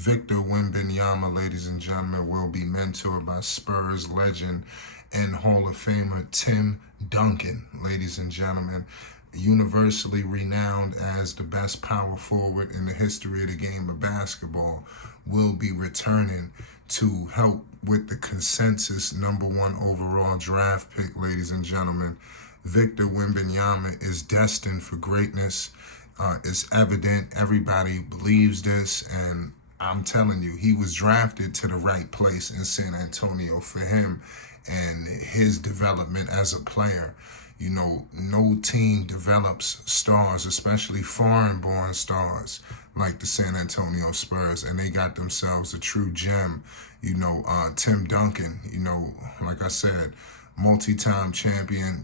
Victor Wembanyama, ladies and gentlemen, will be mentored by Spurs legend and Hall of Famer Tim Duncan, ladies and gentlemen, universally renowned as the best power forward in the history of the game of basketball, will be returning to help with the consensus #1 overall draft pick, ladies and gentlemen. Victor Wembanyama is destined for greatness. It's evident. Everybody believes this, and I'm telling you, he was drafted to the right place in San Antonio for him and his development as a player. You know, no team develops stars, especially foreign-born stars, like the San Antonio Spurs, and they got themselves a true gem. Tim Duncan, like I said, multi-time champion,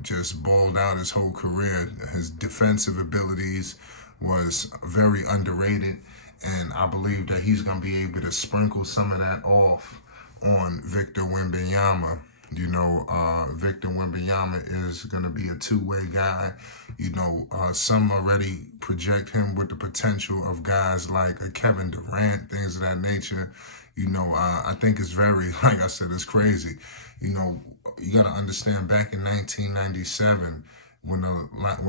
just balled out his whole career. His defensive abilities was very underrated, and I believe that he's going to be able to sprinkle some of that off on Victor Wembanyama. Victor Wembanyama is going to be a two-way guy. Some already project him with the potential of guys like a Kevin Durant, things of that nature. I think it's very, like I said, it's crazy. You got to understand, back in 1997, when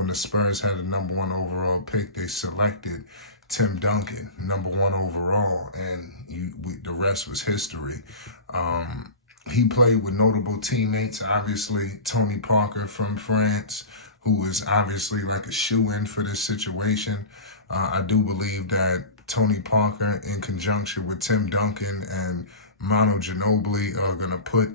the Spurs had the #1 overall pick, they selected Tim Duncan, #1 overall, and the rest was history. He played with notable teammates, obviously Tony Parker from France, who is obviously like a shoe-in for this situation. I do believe that Tony Parker, in conjunction with Tim Duncan and Manu Ginobili, are going to put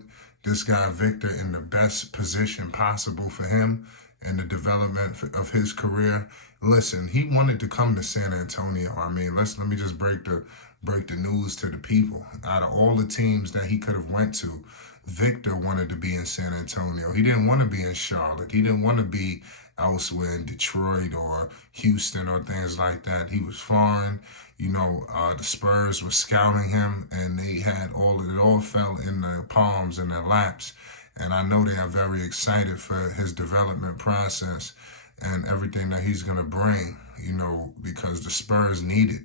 this guy Victor in the best position possible for him and the development of his career. Listen, he wanted to come to San Antonio. I mean, let me just break the news to the people. Out of all the teams that he could have went to, Victor wanted to be in San Antonio. He didn't want to be in Charlotte. He didn't want to be elsewhere in Detroit or Houston or things like that. He was foreign. The Spurs were scouting him, and they had it all fell in their palms and their laps. And I know they are very excited for his development process and everything that he's going to bring, because the Spurs need it.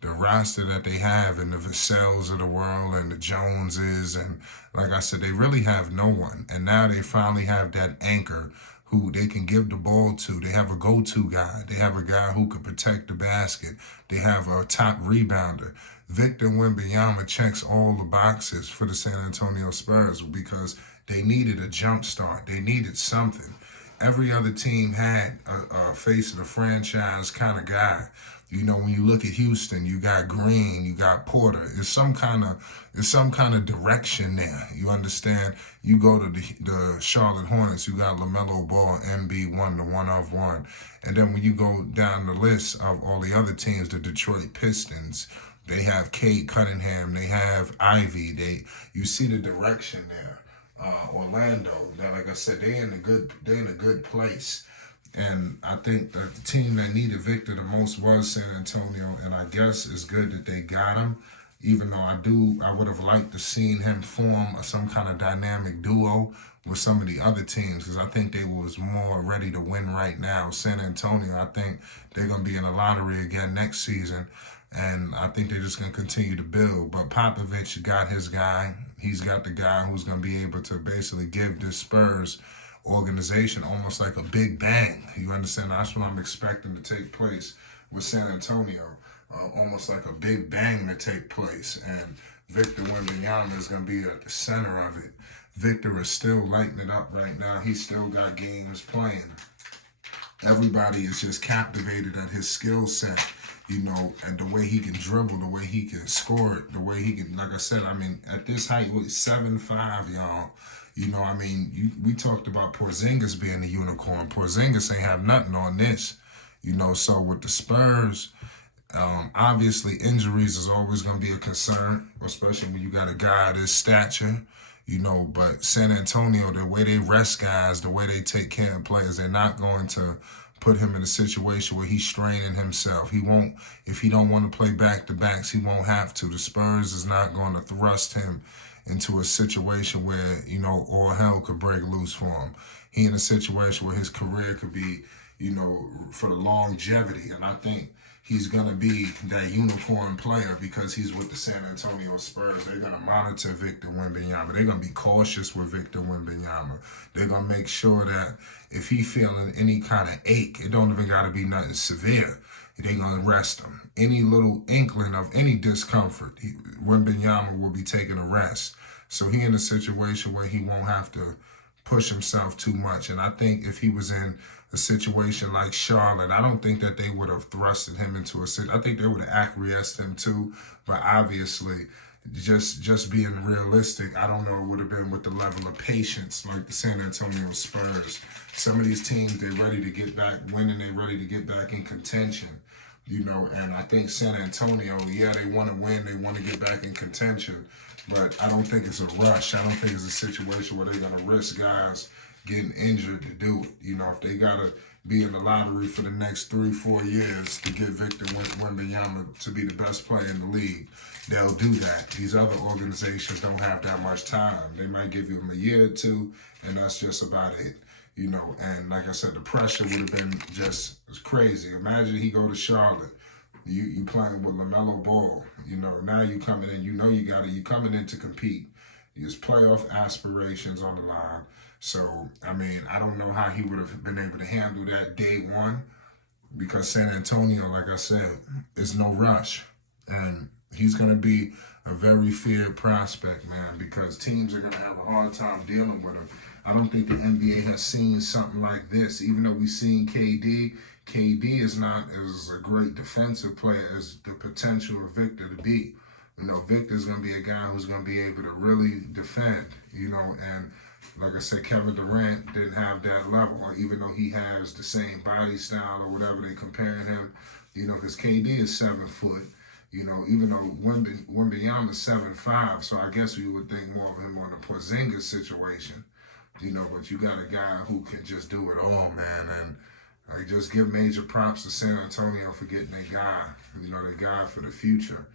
The roster that they have, and the Vassels of the world and the Joneses, and like I said, they really have no one. And now they finally have that anchor who they can give the ball to. They have a go-to guy. They have a guy who could protect the basket. They have a top rebounder. Victor Wembanyama checks all the boxes for the San Antonio Spurs because they needed a jump start. They needed something. Every other team had a face of the franchise kind of guy. When you look at Houston, you got Green, you got Porter. It's some kind of direction there. You understand? You go to the Charlotte Hornets, you got LaMelo Ball, MB1, the one of one. And then when you go down the list of all the other teams, the Detroit Pistons, they have Cade Cunningham, they have Ivy. You see the direction there. Orlando, like I said, they're in a good place. And I think that the team that needed Victor the most was San Antonio, and I guess it's good that they got him, even though I would have liked to seen him form some kind of dynamic duo with some of the other teams, because I think they was more ready to win right now. San Antonio, I think they're going to be in the lottery again next season, and I think they're just going to continue to build. But Popovich got his guy. He's got the guy who's going to be able to basically give the Spurs organization almost like a big bang. You understand? That's what I'm expecting to take place with San Antonio. Almost like a big bang to take place. And Victor Wembanyama is going to be at the center of it. Victor is still lighting it up right now. He's still got games playing. Everybody is just captivated at his skill set, and the way he can dribble, the way he can score it, the way he can, like I said, at this height, 7'5", y'all. We talked about Porzingis being a unicorn. Porzingis ain't have nothing on this. So with the Spurs, obviously injuries is always going to be a concern, especially when you got a guy of this stature. But San Antonio, the way they rest guys, the way they take care of players, they're not going to put him in a situation where he's straining himself. He won't, if he don't want to play back-to-backs, he won't have to. The Spurs is not going to thrust him into a situation where, all hell could break loose for him. He in a situation where his career could be, for the longevity. And I think he's going to be that unicorn player because he's with the San Antonio Spurs. They're going to monitor Victor Wembanyama. They're going to be cautious with Victor Wembanyama. They're going to make sure that if he's feeling any kind of ache, it don't even got to be nothing severe. They're going to rest him. Any little inkling of any discomfort, Wembanyama will be taking a rest. So he in a situation where he won't have to push himself too much. And I think if he was in a situation like Charlotte, I don't think that they would have thrusted him into a situation. I think they would have acquiesced him too. But obviously, just being realistic, I don't know it would have been with the level of patience like the San Antonio Spurs. Some of these teams, they're ready to get back winning. They're ready to get back in contention. You know, and I think San Antonio, yeah, they want to win. They want to get back in contention. But I don't think it's a rush. I don't think it's a situation where they're going to risk guys getting injured to do it. You know, if they got to be in the lottery for the next 3-4 years to get Victor Wembanyama to be the best player in the league, they'll do that. These other organizations don't have that much time. They might give him a year or two, and that's just about it. You know, and like I said, the pressure would have been just crazy. Imagine he go to Charlotte. You playing with LaMelo Ball. You know, now you coming in. You know you coming in to compete. His playoff aspirations on the line. So, I mean, I don't know how he would have been able to handle that day one because San Antonio, like I said, is no rush. And he's going to be a very feared prospect, man, because teams are going to have a hard time dealing with him. I don't think the NBA has seen something like this. Even though we've seen KD is not as a great defensive player as the potential of Victor to be. You know, Victor's going to be a guy who's going to be able to really defend, you know, and like I said, Kevin Durant didn't have that level, even though he has the same body style or whatever they comparing him, you know, because KD is 7 foot, you know, even though Wembanyama is 7'5", so I guess we would think more of him on a Porzingis situation, you know, but you got a guy who can just do it all, man, and I just give major props to San Antonio for getting a guy, you know, the guy for the future.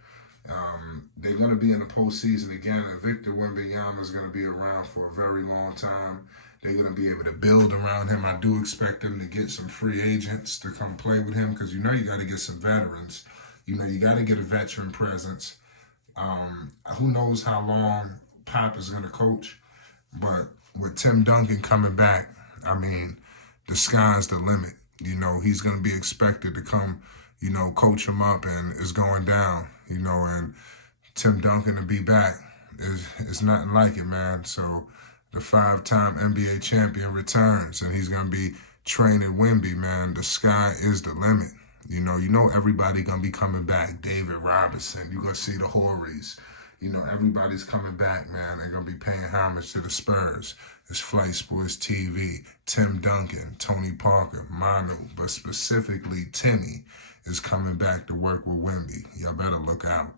They're going to be in the postseason again, and Victor Wembanyama is going to be around for a very long time. They're going to be able to build around him. I do expect them to get some free agents to come play with him because you know you got to get some veterans. You know, you got to get a veteran presence. Who knows how long Pop is going to coach, but with Tim Duncan coming back, I mean, the sky's the limit. You know, he's going to be expected to come, you know, coach him up, and it's going down, you know, and Tim Duncan to be back is nothing like it, man. So the 5-time NBA champion returns, and he's going to be training Wemby, man. The sky is the limit. You know everybody going to be coming back. David Robinson, you're going to see the Horries. You know, everybody's coming back, man. They're going to be paying homage to the Spurs. It's Flight Sports TV, Tim Duncan, Tony Parker, Manu, but specifically Timmy is coming back to work with Wemby. Y'all better look out.